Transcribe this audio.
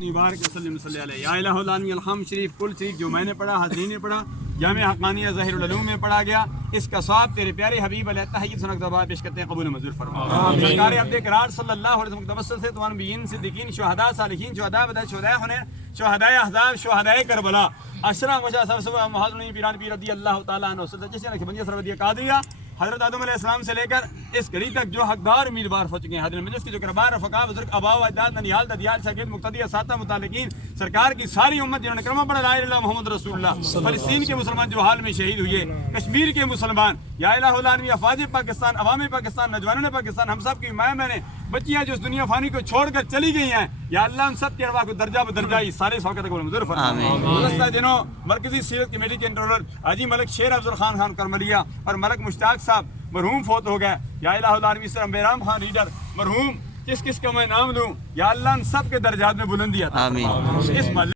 مبارک وسلم صلی علیہ یا الہ العالمین الحمد شریف کل شریف جو میں نے پڑھا، حضرین نے پڑھا، جامع حقانیہ ظاہر العلوم میں پڑھا گیا، اس کا ثواب تیرے پیارے حبیب علیہ تحیید سنت دعا پیش کرتے ہیں، قبول منظور فرما۔ سرکار عبد کرار صلی اللہ علیہ وسلم کے توسل سے تمام نبیین صدیقین شہداء صالحین شہداء بدر شہداء حنین شہداء احزاب شہداء کربلا اشرا مجاہد سب مہاجرین پیران پیر رضی اللہ تعالیٰ عنہ جیسے نقشبندیہ سرودیہ قادریہ حضرت آدم علیہ السلام سے لے کر اس گھڑی تک جو حقدار امیدوار ہو چکے ہیں، حضرت مجلس کے جو کربار رفقا بزرگ آبا و اجداد ننیال ددیال شاگرد مقتدی اساتذہ متعلقین سرکار کی ساری امت جنہوں نے کلمہ پڑھا لا الہ الا اللہ محمد رسول اللہ، فلسطین کے مسلمان جو حال میں شہید ہوئے، کشمیر کے مسلمان، یا الہ العالمین افواج پاکستان، عوام پاکستان، نوجوانوں پاکستان، ہم سب کی ماں بہنیں بچیاں جو اس دنیا فانی کو چھوڑ کر چلی گئی ہیں، یا اللہ ان سب کے ارواح کو درجہ بدرجہ سارے سوکت کو منظور فرما۔ گزشتہ دنوں مرکزی سیرت کمیٹی کے کنٹرولر حاجی ملک شیر افضل خان کرملیا اور ملک مشتاق صاحب مرحوم فوت ہو گئے، یا الہ العالمین سر بیرام خان لیڈر مرحوم کس کا میں نام لوں، یا اللہ ان سب کے درجات میں بلندی عطا فرما۔ اس